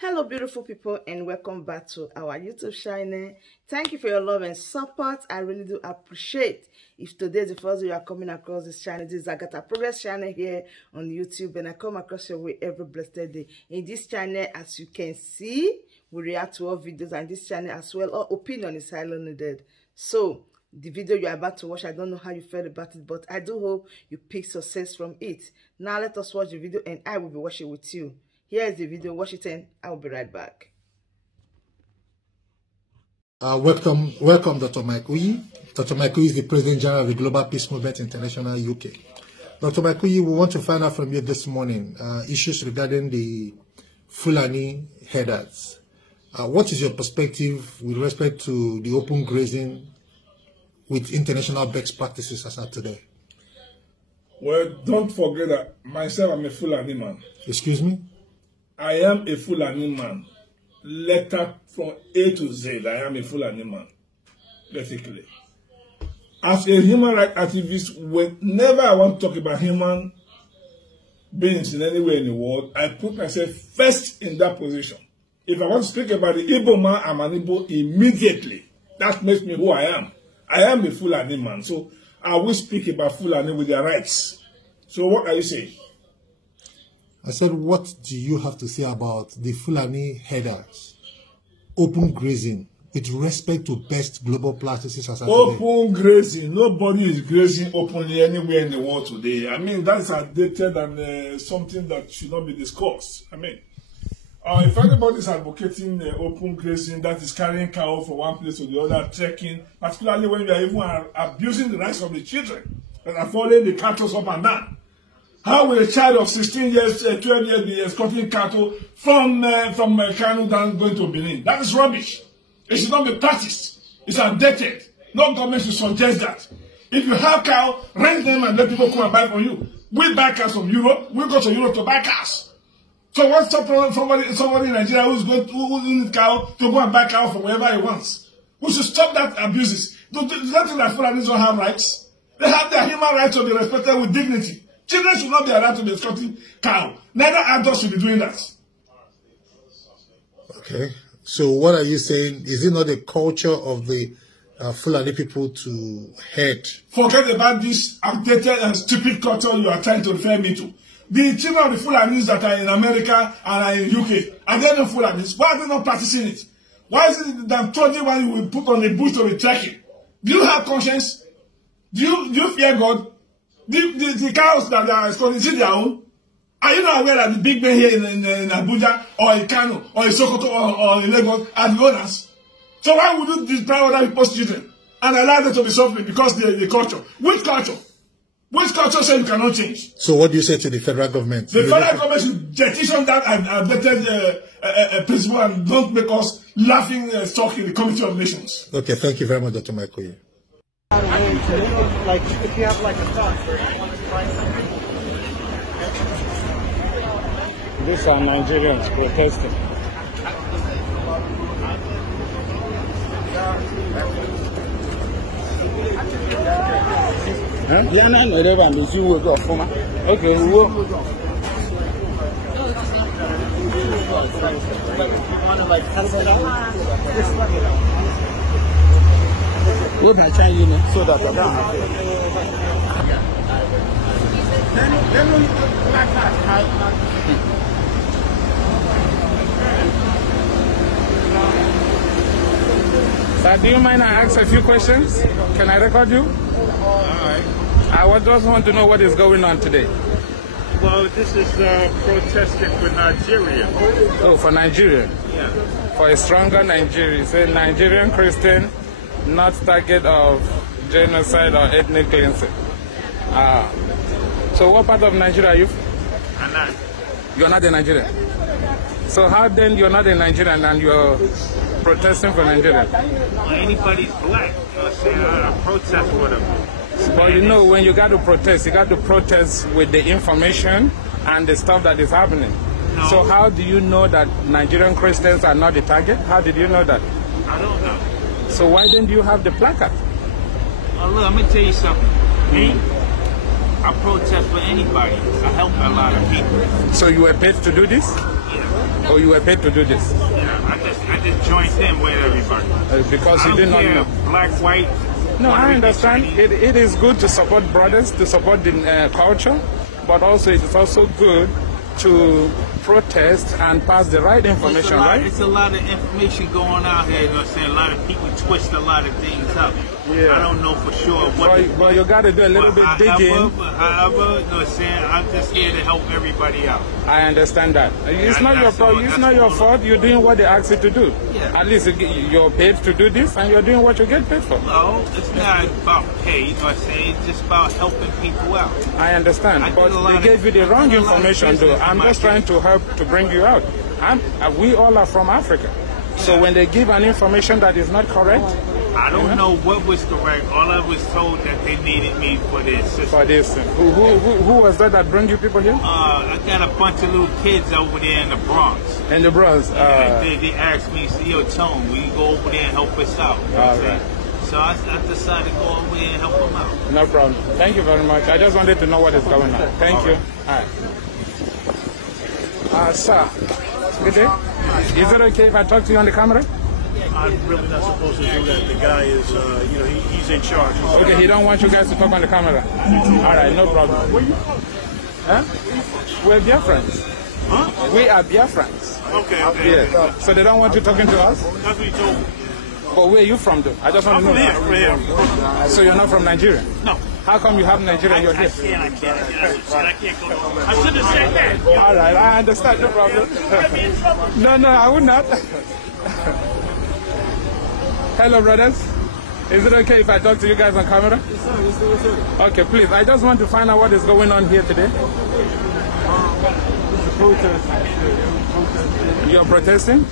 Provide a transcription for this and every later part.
Hello beautiful people, and welcome back to our YouTube channel. Thank you for your love and support. I really do appreciate. If today is the first day you are coming across this channel, this is Agatha Progress channel here on YouTube, and I come across your way every blessed day. In this channel, as you can see, we react to all videos, and this channel as well, our opinion is highly needed. So the video you're about to watch, I don't know how you felt about it, but I do hope you pick success from it. Now let us watch the video, and I will be watching with you. Here is the video, watch it, and I will be right back. Welcome, Dr. Mike Oyi. Dr. Mike Oyi is the President General of the Global Peace Movement International UK. Dr. Mike Oyi, we want to find out from you this morning issues regarding the Fulani herders. What is your perspective with respect to the open grazing with international best practices as of today? Well, don't forget that myself, I'm a Fulani man. Excuse me? I am a Fulani man. Letter from A to Z, I am a Fulani man, basically. As a human rights activist, whenever I want to talk about human beings in any way in the world, I put myself first in that position. If I want to speak about the Igbo man, I'm an Igbo immediately. That makes me who I am. I am a Fulani man, so I will speak about Fulani with their rights. So what are you saying? I said, what do you have to say about the Fulani herders open grazing with respect to best global practices as open grazing? Nobody is grazing openly anywhere in the world today. I mean, that's outdated and something that should not be discussed. I mean, if anybody is advocating open grazing, that is carrying cow from one place to the other, trekking, particularly when you are even abusing the rights of the children that are following the cattle up and down. How will a child of 16 years, 12 years be escorting cattle from Kano down going to Benin? That is rubbish. It should not be practiced. It's outdated. No government should suggest that. If you have cow, rent them and let people come and buy from you. We buy cows from Europe. We go to Europe to buy cows. So what's the problem? Somebody in Nigeria who needs cow to go and buy cow from wherever he wants. We should stop that abuses. Don't think that Fulanis don't have rights. They have their human rights to be respected with dignity. Children should not be allowed to be escorting cow. Neither adults should be doing that. Okay. So what are you saying? Is it not the culture of the Fulani people to herd? Forget about this outdated and stupid culture you are trying to refer me to. The children of the Fulanis that are in America and are in UK, are they not Fulanis? Why are they not practicing it? Why is it that 21 you will put on the bush to be trekking? Do you have conscience? Do you fear God? The cows that are escorting, is it their own? Are you not aware that the big men here in Abuja or in Kano or in Sokoto or in Lagos are the owners? So why would you deprive other people's children and allow them to be suffering because the culture? Which culture? Which culture says you cannot change? So what do you say to the federal government? The federal government should petition that outdated principle and don't make us laughing stock in the Committee of Nations. Okay, thank you very much, Dr. Mike Oyi. Like, if you have like a thought for these are Nigerians protesting. Okay, what I tell you so that I don't have Sir, do you mind I ask a few questions? Can I record you? Alright. I just want to know what is going on today. Well, this is protesting for Nigeria. Oh, for Nigeria? Yeah. For a stronger Nigeria. Say Nigerian Christian, not target of genocide or ethnic cleansing. So what part of Nigeria are you from? I'm not. You're not a Nigerian? So how then you're not a Nigerian and you're protesting for Nigeria? Well, anybody's black. Protest for them. But you know, when you got to protest with the information and the stuff that is happening. No. So how do you know that Nigerian Christians are not the target? How did you know that? I don't know. So why didn't you have the placard? Oh, look, I'm going to tell you something. Me, I protest for anybody. I help a lot of people. So you were paid to do this? Yeah. Oh, you were paid to do this? Yeah, I just joined in with everybody. Because you did not know. Black, white. No, I understand. It is good to support brothers, to support the culture, but also it is also good to protest and pass the right information, right? It's a lot of information going out here, you know what I'm saying? A lot of people twist a lot of things up. Yeah. I don't know for sure what. Well, you got to do a little bit digging. However, you know what I'm saying? I'm just here to help everybody out. I understand that. It's not your problem. It's not your fault. You're doing what they ask you to do. Yeah. At least you're paid to do this, and you're doing what you get paid for. No, it's not about pay, you know what I'm saying? It's just about helping people out. I understand, but they gave you the wrong information, though. I'm just trying to help to bring you out. We all are from Africa. So when they give an information that is not correct, I don't know what was correct. All I was told that they needed me for this. For this. Who was that bring you people here? I got a bunch of little kids over there in the Bronx. In the Bronx? They asked me, yo, Tone, will you go over there and help us out? You know what I'm saying? So I decided to go over there and help them out. No problem. Thank you very much. I just wanted to know what is going on. Thank you. All right. Sir, good day. Is it okay if I talk to you on the camera? I'm really not supposed to do that. The guy is, you know, he's in charge. Okay, he don't want you guys to talk on the camera. All right, no problem. Where you from? Huh? We're Biafrans. Huh? We are Biafrans. Okay. Yeah. So they don't want you talking to us? That's what he told me. But where are you from, though? I just want to know. From here. So you're not from Nigeria? No. How come you have Nigeria and you're here? I can't go. I should have said that. All right, I understand. No problem. No, I would not. Hello, brothers. Is it okay if I talk to you guys on camera? Yes, sir. Okay, please. I just want to find out what is going on here today. It's a protest. You're protesting?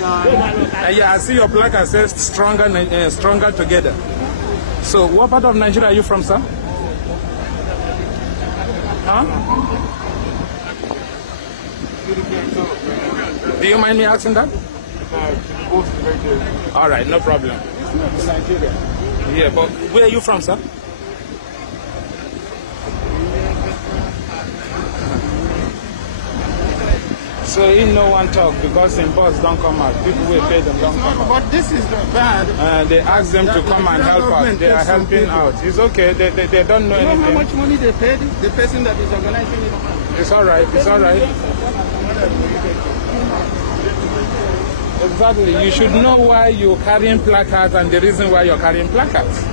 Yeah, I see your placard says stronger together. So, what part of Nigeria are you from, sir? Huh? Do you mind me asking that? All right, no problem. Yeah, but where are you from, sir? So in no one talk because in bus don't come out. People will pay them don't come out. But this is not bad. They ask them to come and help out. They are helping out. It's okay. They don't know anything. You know how much money they paid the person that is organizing it? It's all right. It's all right. Exactly. You should know why you're carrying placards and the reason why you're carrying placards.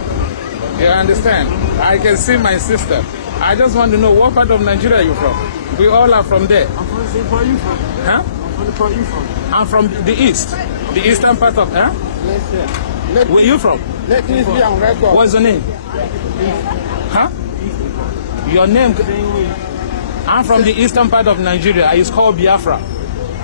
You understand? I can see my sister. I just want to know what part of Nigeria you're from. We all are from there. I'm from the same part you from. Huh? I'm from the part you from. I'm from the east. The eastern part of, huh? Yes, sir. Where you from? Let me be on record. What's your name? Huh? Your name? I'm from the eastern part of Nigeria. It's called Biafra.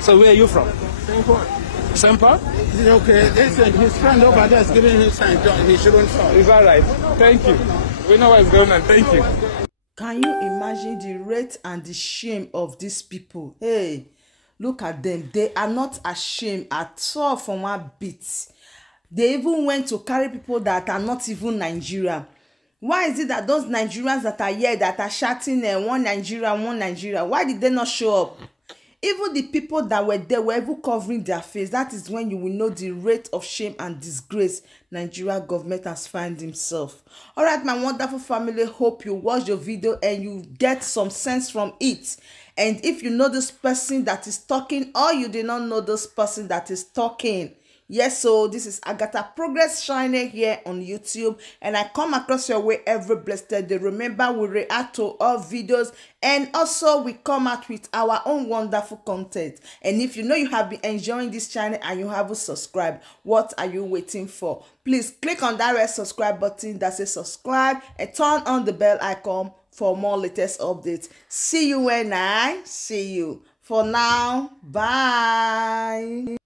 So where are you from? Same part. Same part? Is it okay? Listen, his friend over there is giving him sign. He shouldn't talk. It's all right. Thank you. We know what's going on. Thank you. Can you imagine the rate and the shame of these people? Hey, look at them. They are not ashamed at all from one bit. They even went to carry people that are not even Nigeria. Why is it that those Nigerians that are here that are shouting one Nigeria, why did they not show up? Even the people that were there were even covering their face. That is when you will know the rate of shame and disgrace Nigeria government has found himself. All right, my wonderful family, hope you watch your video and you get some sense from it. And if you know this person that is talking or you did not know this person that is talking, yes, so this is Agatha Progress Shining here on YouTube, and I come across your way every blessed day. Remember, we react to all videos, and also we come out with our own wonderful content. And if you know you have been enjoying this channel and you haven't subscribed, what are you waiting for? Please click on that red subscribe button that says subscribe and turn on the bell icon for more latest updates. See you when I see you. For now, bye.